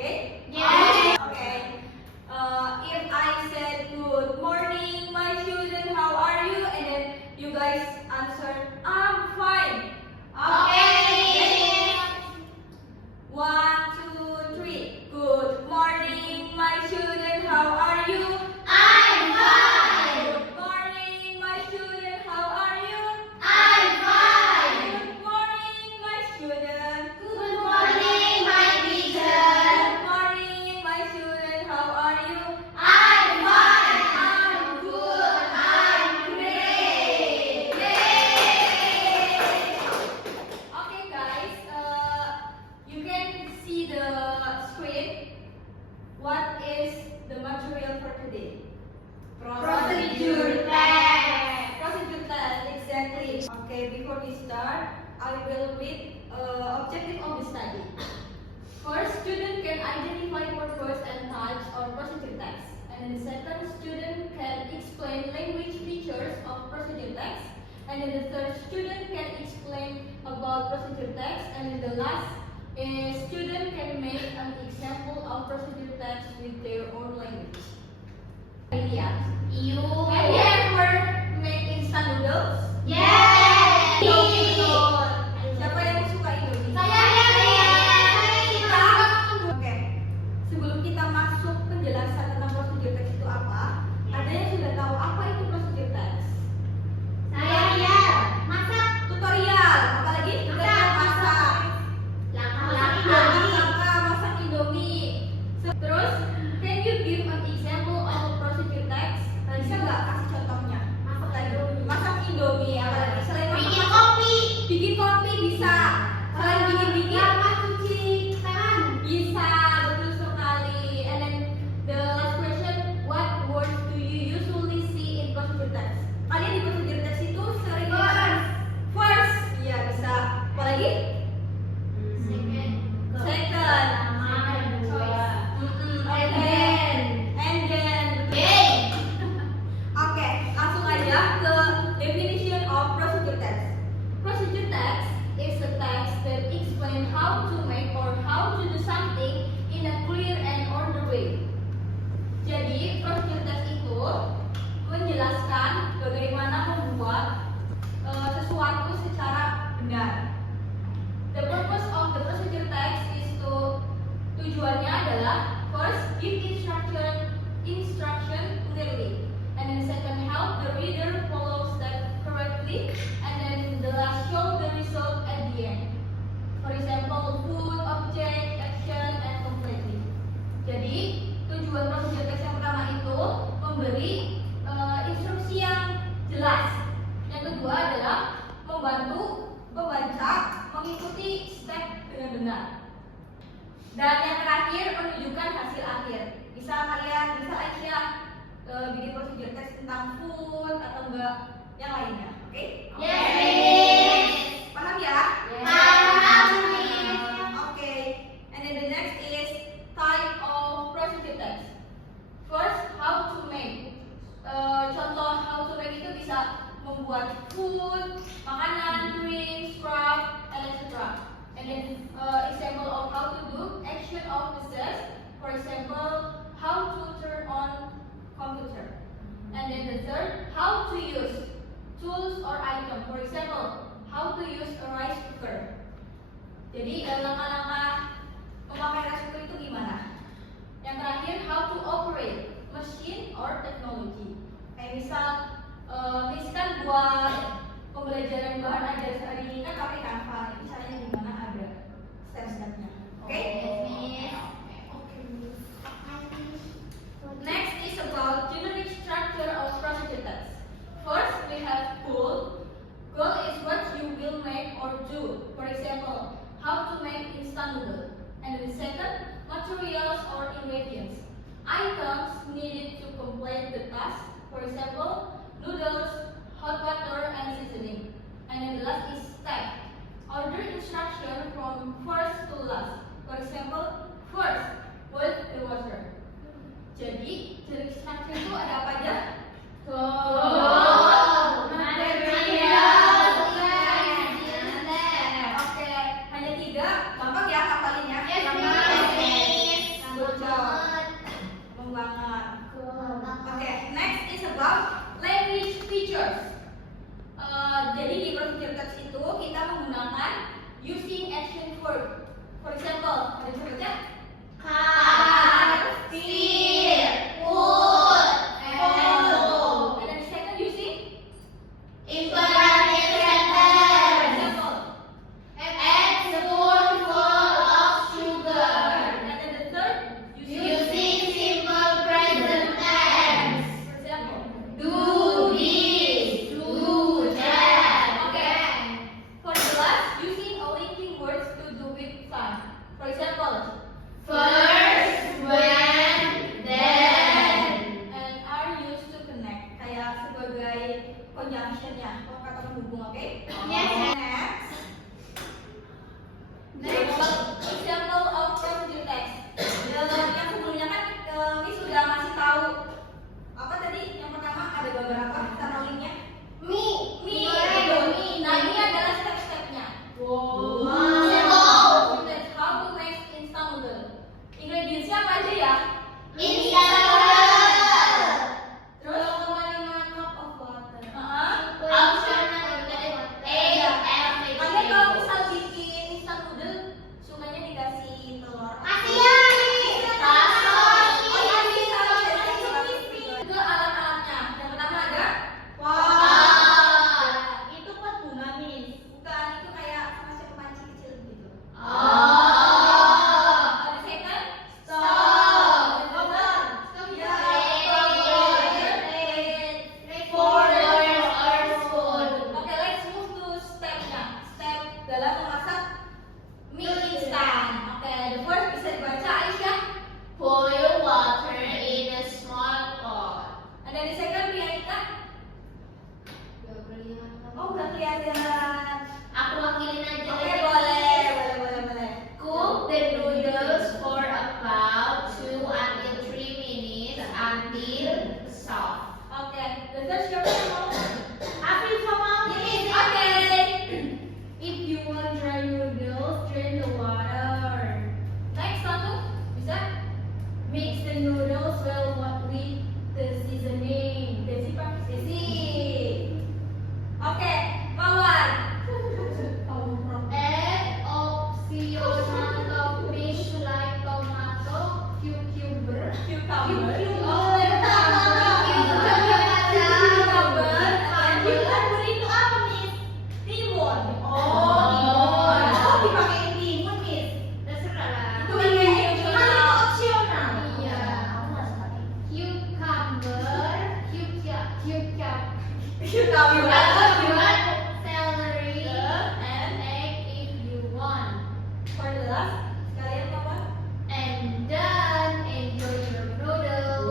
Okay? Yes. Okay. If I said good morning, my children, how are you? And then you guys answer, I'm fine. Okay. 1, 2, 3. Good morning, my children, how are you? I'm fine. Good morning, my children, how are you? I'm fine. Good morning, my children. Good morning, my teacher. Good morning, my children, how are you? I'm fine. I'm good. I'm great. Okay guys, you can see the screen. What is the material for today? Procedure test. Procedure test, exactly. Okay, before we start, I will read objective of the study. First, student can identify purpose and types of procedure text. And then the second, student can explain language features of procedure text. And then the third, student can explain about procedure text. And then the last is student can make an example of procedure text with their own language. Idea. You. Have you ever made instant noodles? Yes. Indomie betul. Siapa yang suka Indomie? Saya. Oke. Sebelum kita masuk penjelasan tentang prosedur teks itu apa, ada yang sudah tahu apa itu prosedur teks? Saya. Masak. Tutorial, apalagi tutorial masak. Langkah masak Indomie. Terus, can you give an example of prosedur text? Bisa nggak kasih contohnya? Masak Indomie, apalagi selain masak Bikin kopi. bikin kopi bisa. Selain bikin Cuci tangan. bisa, betul sekali. And then the last question, what words do you usually see in procedure text? Kalian di procedure text itu sering first, iya bisa. Apalagi? Second. And then. Oke, langsung aja ke definition of procedure text. Procedure text is a text that explain how to make or how to do something in a clear and ordered way. Jadi, procedure text itu menjelaskan bagaimana membuat sesuatu secara benar. The purpose of the procedure text is tujuannya adalah first give instruction clearly, and then second help the reader follow step correctly, and then the last show the result at the end. For example, food, object, action, and completely. Jadi tujuan procedure text yang pertama itu memberi instruksi yang jelas. Yang kedua adalah membantu pembaca mengikuti step dengan benar. Dan yang terakhir menunjukkan hasil akhir. Misal Aisyah bikin prosedur teks tentang food atau enggak yang lainnya. Oke? Yes. Paham ya? Paham. Oke. And then the next is type of procedure text. First, how to make. Contoh how to make itu bisa membuat food, makanan, drinks, craft, etc. And then example of how to do action of process. For example, how to turn on computer. And then the third, how to use tools or item. For example, how to use a rice cooker. Jadi langkah-langkah memakai rice cooker itu gimana? Yang terakhir, how to operate machine or technology. Kayak misal, misalkan buat pembelajaran bahan ajar hari ini kan pakai Canva. Itu caranya gimana? Ada step-stepnya. Oke? Next is about generic structure of procedure text. First, we have goal. Goal is what you will make or do. For example, how to make instant noodle. And then second, materials or ingredients. Items needed to complete the task. For example, noodles, hot water, and seasoning. And then the last is step. Order instruction from first to last. For example, first, boil the water. Jadi, generic structure itu ada apa aja? Material, Oke, hanya 3. Gampang ya hafalinnya? Yes, Cucumber itu apa, Miss? Timun. Oh, dipakein timun, Miss. Terserah lah. Itu kan opsional. Iya. Aku nggak suka timun. Cucumber, Cucumber. celery, and egg if you want. For the last, kalian apa? And then enjoy your noodles.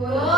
Good.